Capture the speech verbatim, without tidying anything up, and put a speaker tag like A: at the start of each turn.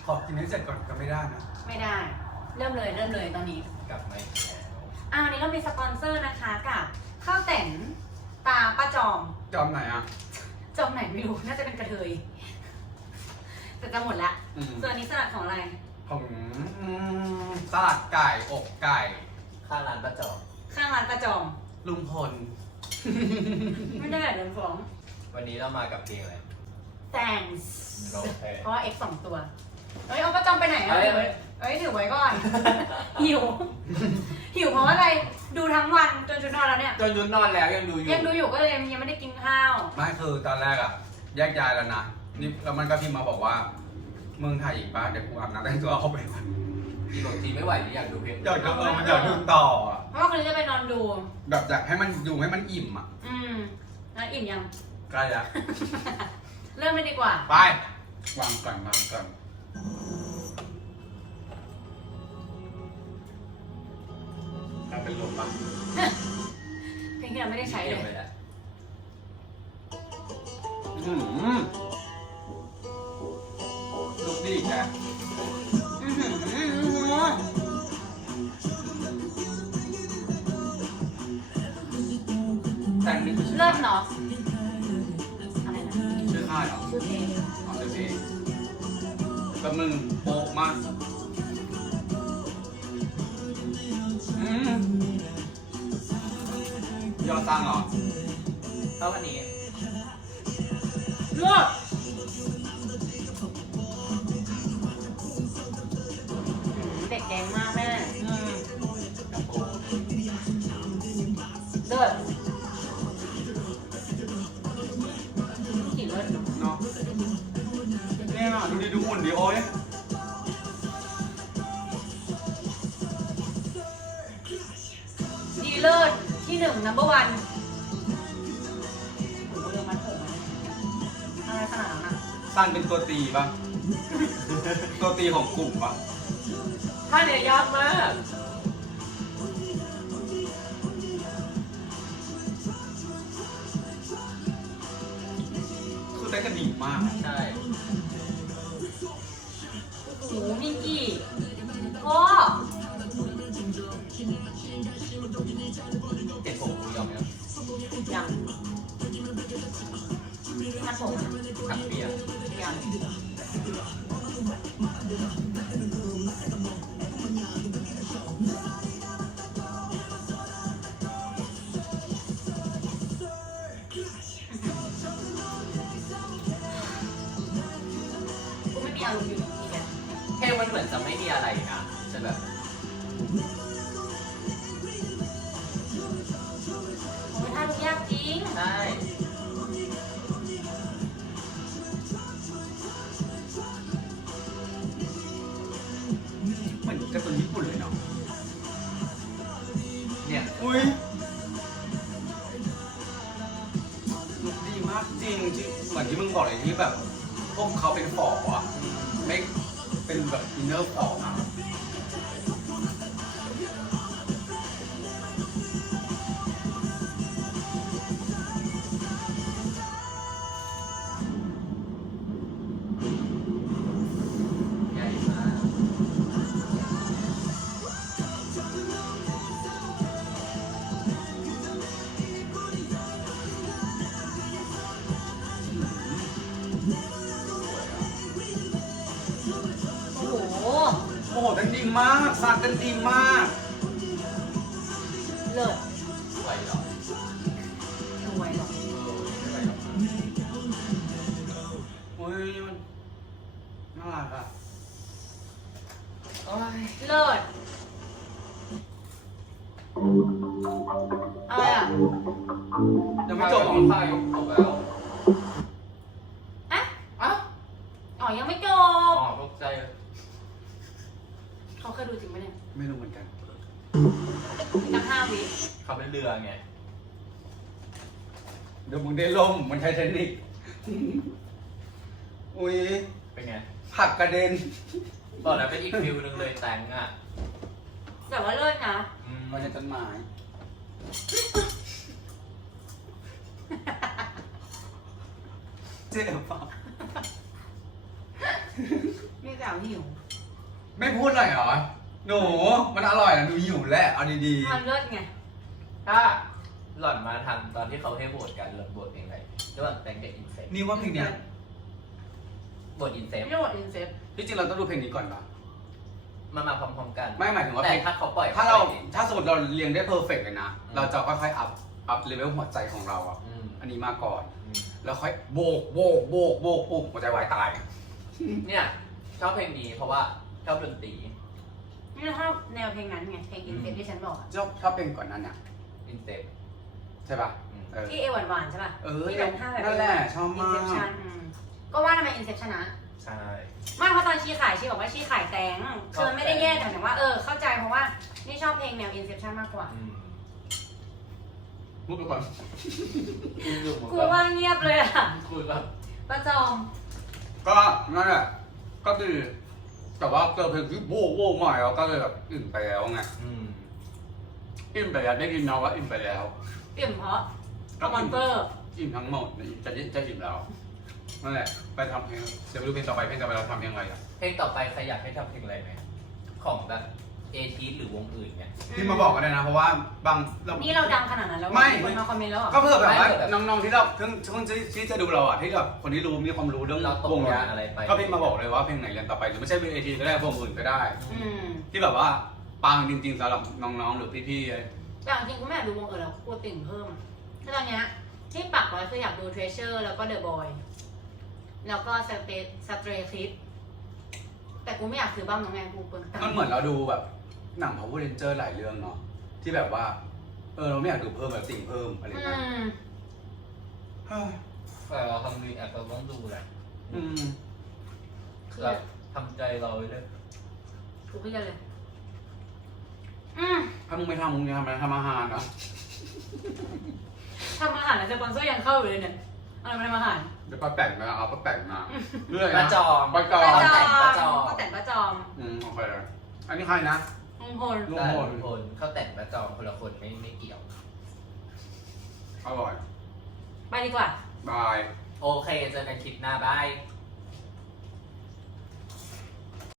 A: ขอกินให้เสร็จก่อนก็ไม่ได้นะ
B: ไม่ได้ เริ่มเลยเริ่มเลยตอนนี้
C: กลับมาอีกแล้ว
B: อ่าวันนี้เรามีสปอนเซอร์นะคะกับข้าวแต่นตาป้าจอม
A: จอมไหนอ่ะ
B: จอมไหนไม่รู้ น่าจะเป็นกระเทย แต่จะหมดละ
A: อืม
B: ส่วนอันนี้สลัดของอะไร
A: ผมอืมสลัดไก่อกไก่
C: ข้างร้านประจอบ
B: ข้างร้านป้าจอม
A: ลุงพล
B: ไม่ได้แบบเดินฟ้อง
C: วันนี้เรามากับเพลงอะไร
B: thanks
C: โอเค
B: เพราะว่า X สองตัว เฮ้ยเอาป้าจอมไปไหนอะ
C: เอ้ยเอ้ย
B: เอ้ยถือไว้ก่อน หิว หิวเพราะว่าอะไร ดูทั้งวันจนชุดนอนแล้วเนี่ย
C: จนยุนนอนแล้วยังดูอยู่
B: ยังดูอยู่ก็เลยยังไม่ได้กินข้าว
A: ไม่คือตอนแรกอ่ะ แยกย้ายแล้วนะนี่แล้วมันก็พิมพ์มาบอกว่ามึงถ่ายอีกป่ะเดี๋ยวกูอาบน้ำแต่งตัวเอาไปก่อน
C: อีบอกทีไม่ไหวหรืออยากดูเพลง
A: อยากจะเออมันอยากดูต่ออะ
B: เพราะว่าคืนนี้จะไปนอนดู
A: แบบอยากให้มันดูให้มันอิ่มอ่ะ
B: อืมแล้วอิ่มยัง
A: ใกล้ละ
B: เริ่มเลยดีกว่า
A: ไปวางก่อนวางก่อนกลายเป็นลมปะ
B: เพลงที่เราไม่ได้ใช้เลย
C: เลยอะ
A: อื้อหือลุกดีอีกแล้ว
B: อื้อหืออื้อหือ
A: แต่งนี่คือชื่อ
B: เลิศเนาะอะไรนะ
A: ชื่อค่ายเหรอ
B: ชื่อเพลง
A: อ๋อชื่อเพลงกับมึงโป๊ะมากอืมยอดตั้งเหรอ
C: เท่าวันนี้
B: เลิศเด็กแดงมากแม่
A: อืม
C: กับโบ
B: เลิศกี่เลิศ
A: เนาะเนี่ยดูดิดูหุ่นดิโอ้ย
B: ดีเลิศที่หนึ่ง number one โอ้โหเรื่องมันโผล่มาอะไรขนาดนั้นอะ
A: ตั้งเป็นตัวตีปะ ตัวตีของกลุ่มปะ
C: ท่าเนี่ยยากมาก
A: คือเต้นกันดีมาก
C: ใช่
B: โอ้โหมิกกี้พ่อ
C: เจ็ดผมกูยอมแล้ว
B: ยังมันผม
C: ขัดเปียก
B: ยังกูไม่มีอารมณ์อยู่อีกแล้ว
C: เพลงมันเหมือนจะไม่มีอะไรนะจะแบบ
B: โอ้ยท่าทุกยากจริง
C: ใช่
A: เหมือนการ์ตูนญี่ปุ่นเลยเนาะ
C: เนี่ย
A: อุ้ยลุกดีมากจริงจริงเหมือนที่มึงบอกเลยที่แบบ พวกเขาเป็นฝออะไม่เป็นแบบอินเนอร์ฝออะ
C: ใหญ่มาก
B: โอ้โห
A: โอ้โหเต้นดีมากซาดเต้นดีมาก
B: เลิศ
C: ไหวเหรอ
B: รวยหรอก
C: เออไม่ไหวหรอก
A: โอ้ยมันน่ารักอะ
C: โอ้ย
B: เลิศอะไรอ่ะ
A: ยังไม่จบเหรอ
C: ไฟจบแล้ว
B: อะ
C: อ้าว
B: อ๋อ ยังไม่จ
C: อ๋
B: บ
C: อตกใจเลย
B: เขาเคยดูจริงไหมเนี่ย
A: ไม่รู้เหมือนกัน
B: ตั้งห้าวิ
C: เขาเป็นเรือไง
A: เดี๋ยวมึงได้ล่มเหมันไททานิกอุ้ย
C: เป็นไง
A: ผักกระเด็น
C: บอกแล้วเป็นอีกฟิลหนึงเลยแตงอ่ะ
B: แต่ว่าเลิศนะ
C: อืม
A: มันจะต้นไม้เจ็บปะ
B: มพี่สาวหิว
A: ไม่พูดเลยเหรอหนูมันอร่อยนะหนูหิวแหละเอาดี
B: มันเลิศไง
C: ถ้าหล่อนมาทันตอนที่เขาให้โหวตกันหล่อนโหวตเพลงอะไรระหว่างแต่งกับอินเซป
A: ๆนี่ว่าเพลงเนี้ย
C: โหวตอินเซป
B: ไม่โหวตอินเซฟ
A: ที่จริงเราต้องดูเพลงนี้ก่อนปะ
C: มามาพร้อมๆกัน
A: ไม่หมายถึงว่า
C: แต่
A: เพลง
C: ถ้าเขาปล่อย
A: ถ้าเรา
C: ปล่อย
A: ถ้าสมมติเราเรียงได้เพอร์เฟกเลยนะ
C: อืม
A: เราจะค่อยๆอัพอัพเลเวลหัวใจของเราอ่ะ
C: อืม
A: อันนี้มาก่อน
C: อืม
A: แล้วค่อยโบกโบกโบกโบกปุ๊บหัวใจวายตาย
C: เนี่ยชอบเพลงนี้เพราะว่าชอบดนตรี
B: นี่ชอบแนวเพลงนั้นไงเพลงอินเซฟที่ฉันบอกอะ
A: ชอบชอบเพลงก่อนนั้นเนี่ย
C: อินเซป
A: ใช่ป่ะ
C: อืม
A: เออ
B: ที่เอหวานๆใช่ป่ะ
A: เออ
B: ที่แบบท่าแบบ
A: นั่นแหละชอบมาก
B: อินเซปชันก็ว่าทำไมอินเซปชนะ
C: ใช่
B: ไมากเพราะตอนชีขายชีบอกว่าชีขายแตงคือมันไม่ได้แย่แต่หมายถึงว่าเออเข้าใจเพราะว่านี่ชอบเพลงแนวอินเซปชันมากกว่า
C: อืม
A: พูดไปก่อน
C: คุยอยู่เหมือน
B: กู
C: แบบ
B: ว่าเงียบเลยอะ
C: คุยแบบ
B: ประจอม
A: ก็นั่นแหละก็คือแต่ว่าเจอเพลงที่โบกโบกใหม่เราก็เลยแบบอิ่มไปแล้วไง
C: อืม
A: อิ่มไปแล้วได้ยินน้องว่าอิ่มไปแล้ว
B: เปลี่ยนเพราะมอนเตอร์
A: อิ่มทั้งหมดเนี่ยจะจะอิ่มแล้วนั่นแหละไปทำเพลงเดี๋ยวไปดูเพลงต่อไปเพลงต่อไปเราทำเพลงอะไรอ่ะ
C: เพลงต่อไปใครอยากให้ทำเพลงอะไรไหมของแบบเอทีหรือวงอื่นเนี่ย
A: พี่มาบอกกันเลยนะเพราะว่าบางเรา
B: นี่เราดังขนาดนั้นแล้ว
A: ไม่
B: คนมาคอมเมนต์แล้วเหรอ
A: ก็เพื่อแบบว่า
C: ไม่แบบ
A: น้องๆที่เราเพิ่งเพิ่งที่ที่จะดูเราอ่ะที่แบบคนที่รู้มีความรู้เรื่อง
C: เราตก
A: วงเนี้ย
C: งานอะไรไป
A: ก็พี่มาบอกเลยว่าเพลงไหนเรียนต่อไปหรือไม่ใช่เวทีก็ได้วงอื่นก็ได้
B: อืม
A: ที่แบบว่าปังจริงๆสำหรับน้องๆหรือพี่ๆเลย
B: แต่จริงๆกูไม่อยากดูวงอื่นแล้วกูติ่งเพิ่มคือตอนเนี้ยที่ปักไว้คืออยากดู Treasure แล้วก็ The Boy แล้วก็ Stray Stray Kids แต่กูไม่อยากซื้อบ้ามน้องแงกูเปลืองตัง
A: มัน
B: ค์
A: เหมือนเราดูแบบหนัง Power Ranger หลายเรื่องเนาะที่แบบว่าเออเราไม่อยากดูเพิ่มแบบติ่งเพิ่มอะไร
B: อื
A: เงี้ย
B: ม
A: เฮ้ย
C: แต่เราทำรีแอคเราต้องดูแหละ
A: อืม
B: คือ
C: เราทำใจเราไว้เลย
B: กูเครียดเลย อืม
A: ถ้ามึงไม่ทำมึงจะทำอะไรทำอาหารเนาะ
B: ทำอาหารแล้วสปอนเซอร์ยังเข้าอยู่เลยเนี่ยอะไรมาทำอาหาร
A: เดี๋ยวป้าแต่งมาเอาป้าแต่งมาเรื่อย
C: ป้า
A: นะ
C: จอม
A: ป้าจอ
B: ป้าม จอม
C: ป้าจอม
B: ป้าแต่งป้าจอม
A: อืมโอเคอันนี้ใครนะ
B: ลุงพล
A: ลุง
C: ได้
A: พล
C: ลุงพลเขาแต่งป้าจอมคนละคนไม่ไม่เกี่ยว
A: อร่อย
B: ไปดีกว่า
A: บาย
C: โอเคเจอกันคลิปหน้าบาย